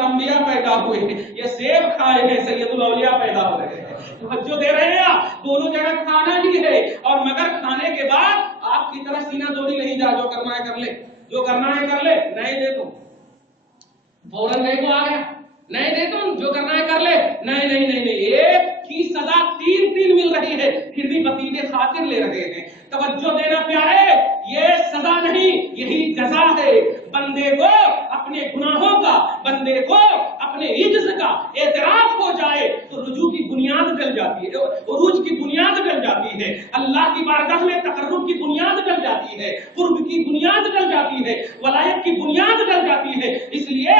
الانبیاء پیدا ہوئے ہیں، یہ سیب کھائے ہیں سید الاولیاء پیدا ہو رہے ہیں۔ توجہ دے رہے ہیں آپ، دونوں جگہ کھانا ہی ہے، اور مگر کھانے کے بعد آپ کی طرح سینہ دوڑی نہیں جا، جو کرنا ہے کر لے، جو کرنا ہے کر لے، نہیں دے تو فوراً نہیں کو آ گیا، نہیں دے تو جو کرنا ہے کر لے، نہیں نہیں نہیں نہیں، ایک کی سزا تین تین مل رہی ہے، پھر بھی بقیدے خاطر لے رہے ہیں۔ توجہ دینا پیارے، یہ سزا نہیں، یہی جزا ہے۔ بندے کو اپنے گناہوں کا، بندے کو اپنے عجز کا اعتراف ہو جائے تو رجوع کی بنیاد ڈل جاتی ہے، عروج کی بنیاد ڈل جاتی ہے، اللہ کی بارگاہ میں تقرب کی بنیاد ڈل جاتی ہے، قرب کی بنیاد ڈل جاتی ہے، ولایت کی بنیاد ڈل جاتی ہے۔ اس لیے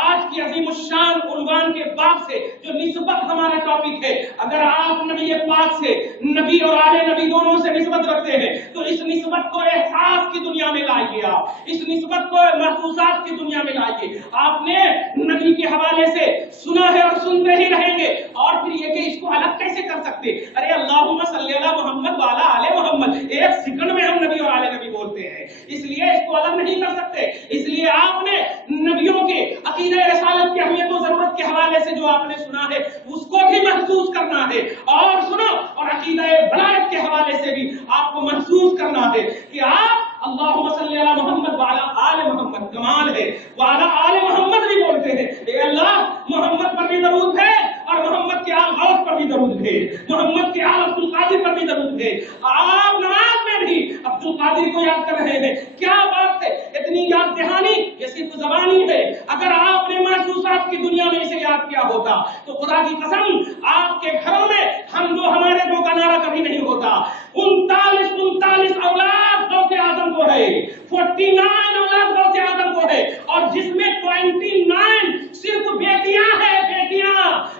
آج کی عظیم الشان عنوان کے بعد سے جو نسبت ہمارا ٹاپک ہے، اگر آپ نبی پاک سے، نبی اور آل نبی دونوں سے نسبت رکھتے ہیں تو اس نسبت کو احساس کی دنیا میں لائیے، آپ اس نسبت کو محسوسات کی دنیا میں لائیے۔ آپ نے نبی کے حوالے سے سنا ہے اور سنتے ہی رہیں گے، اور پھر یہ کہ اس کو الگ کیسے کر سکتے؟ ارے اللہم صلی علی محمد وعلی آل محمد، ایک سیکنڈ میں ہم نبی اور آل نبی بولتے ہیں، اس لیے اس کو الگ نہیں کر سکتے۔ اس لیے آپ نے نبیوں کے عقیدہ رسالت کی اہمیت و ضرورت کے حوالے سے جو آپ نے سنا ہے اس کو بھی محسوس کرنا ہے، اور سنو، اور عقیدہ ولایت کے حوالے سے بھی آپ کو محسوس کرنا ہے کہ آپ اللہم صلی علی محمد وعلی آل محمد، کمال ہے، وعلی آل محمد بھی بولتے ہیں، اے اللہ محمد پر بھی درود ہے اور محمد کے آل غوث پر بھی درود ہے، محمد کے آل عبدالقادر پر بھی درود ہے۔ آپ نماز میں بھی عبدالقادر کو یاد کر رہے ہیں، کیا بات ہے، اتنی یاد دہانی یہ صرف زبانی ہے۔ اگر آپ نے محسوسات کی دنیا میں اسے یاد کیا ہوتا تو خدا کی قسم آپ کے گھروں میں ہم دو ہمارے دو کا نعرہ کبھی نہیں ہوتا۔ 39 اولاد غوث اعظم کو ہے، 49 اولاد غوث اعظم کو ہے، اور جس میں 29 صرف بیٹیاں ہیں، بیٹیاں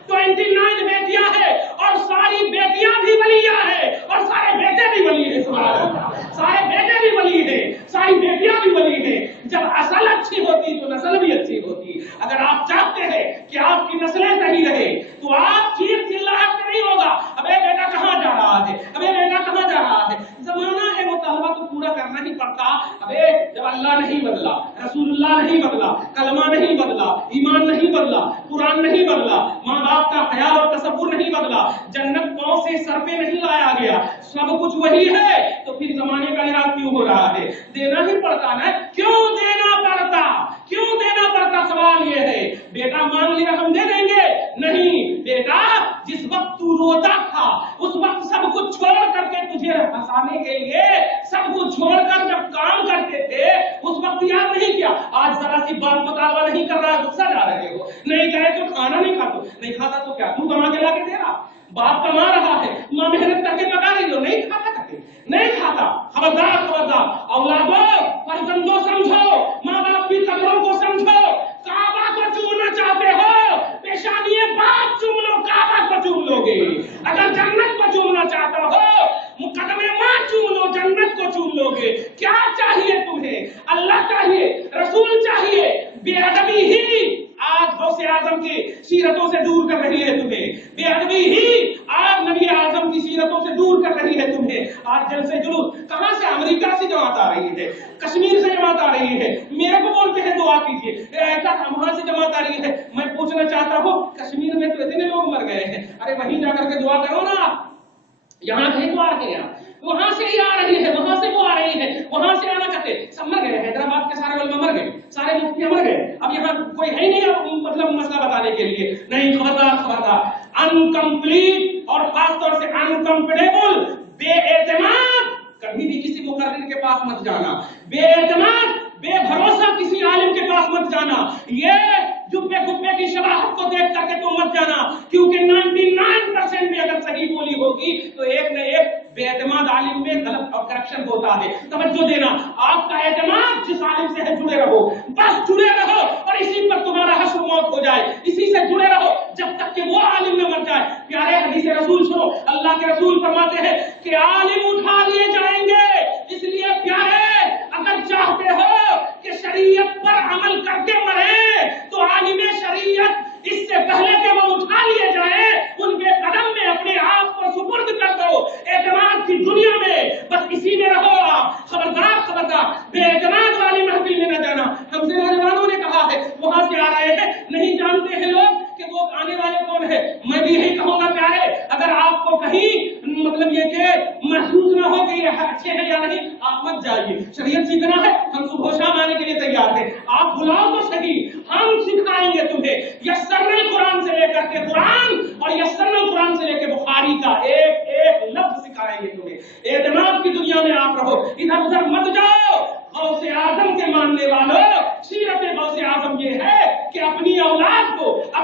29 بیٹیاں ہیں، اور ساری بیٹیاں بھی ولیہ ہیں اور سارے بیٹے بھی ولی ہیں، سبحان اللہ، سارے بیٹے بھی ولی ہیں، ساری بیٹیاں بھی ولی ہیں۔ جب اصل اچھی ہوتی تو نسل بھی اچھی ہوتی۔ اگر آپ چاہتے ہیں کہ آپ کی نسلیں صحیح رہے تو آپ چیخ چلاہٹ سے نہیں ہوگا ابے بیٹا کہاں جا رہا ہے، ابے بیٹا کہاں جا رہا ہے۔ زمانہ ہے مطالبہ تو پورا کرنا ہی پڑتا۔ ابے جب اللہ نہیں بدلا، رسول اللہ نہیں بدلا، کلمہ نہیں بدلا، ایمان نہیں بدلا، قرآن نہیں بدلا، ماں باپ کا خیال اور تصور نہیں بدلا، جنت پاؤں سے سر پہ نہیں لایا گیا، سب کچھ وہی ہے، تو پھر زمانے کا ارادہ کیوں ہو رہا ہے؟ دینا ہی پڑتا نا، کیوں دینا پڑتا، کیوں دینا پڑتا؟ سوال یہ ہے۔ بیٹا مان لیا ہم دے دیں گے، نہیں بیٹا، جس وقت تو روتا تھا اس وقت سب کچھ چھوڑ کر کے تجھے ہنسانے کے لیے سب کچھ چھوڑ کر جب کام کرتے تھے اس وقت یاد نہیں کیا؟ آج ذرا سی بات مطالبہ نہیں کر رہا، غصہ جا رہے ہو، نہیں کہے تو کھانا نہیں کھاتا، نہیں کھاتا تو کیا تو کما کے لا کے دے رہا؟ باپ کما رہا ہے، ماں محنت کر کے پکا رہی ہو، نہیں کھاتا کر کے، نہیں کھاتا۔ خبردار خبردار اولادوں، فرزندوں سمجھو، ماں باپ کی قدروں کو سمجھو۔ کعبہ کو چومنا چاہتے ہو، پیشانی باپ چوم لو، کعبہ کو چوم لو گے۔ اگر جنت کو چومنا چاہتا ہو، مقدمے ماں چوم لو، جنت کو چوم لو گے۔ کیا چاہیے تمہیں؟ اللہ چاہیے، رسول چاہیے، بے ادبی ہی آج غوث اعظم کی سیرتوں سے دور کر رہی ہے تمہیں، بے ادبی ہی آج نبی اعظم کی سیرتوں سے دور کر رہی ہے تمہیں۔ آج جلسے جلوس کہاں سے؟ امریکہ سے جماعت آ رہی ہے، کشمیر سے جماعت آ رہی ہے، میرے کو بولتے ہیں دعا کیجیے، ایسا وہاں سے جماعت آ رہی ہے۔ میں پوچھنا چاہتا ہوں کشمیر میں تو اتنے لوگ مر گئے ہیں، ارے وہیں جا کر کے دعا کرو نا، یہاں کہیں تو آ گئے آپ، وہاں سے ہی آ رہی ہے، وہاں سے وہ آ رہی ہے، وہاں سے آنا کرتے سب مر گئے، حیدرآباد کے سارے علماء مر گئے، سارے مفتیاں مر گئے، اب یہاں کوئی ہے نہیں اب مطلب مسئلہ بتانے کے لیے۔ نہیں، خبردار خبردار، انکمپلیٹ اور خاص طور سے انکمفرٹیبل، بے اعتماد کبھی بھی کسی مقرر کے پاس مت جانا، بے اعتماد بے بھروسہ کسی عالم کے پاس مت جانا، یہ جبے گبے کی شباہت کو دیکھ کر کے تم مت جانا، کیونکہ 99% میں اگر صحیح بولی ہوگی تو ایک نہ ایک بے اعتماد عالم میں غلط اور کرپشن ہوتا ہے۔ توجہ دینا، آپ کا اعتماد جس عالم سے ہے جڑے رہو، بس جڑے رہو، اور اسی پر تمہارا حشر موت ہو جائے، اسی سے جڑے رہو جب تک کہ وہ عالم نہ مر جائے۔ پیارے حدیث رسول سنو، اللہ کے رسول فرماتے ہیں کہ عالم اٹھا لیے جائیں گے، اس لیے پیارے اگر چاہتے ہو کہ شریعت پر عمل کر کے مرے تو عالم شریعت اس سے پہلے کہ وہ اٹھا لیے جائیں ان کے قدم میں اپنے آپ کو سپرد کر دو، اعتماد کی دنیا میں بس اسی میں رہو آپ۔ خبردار خبردار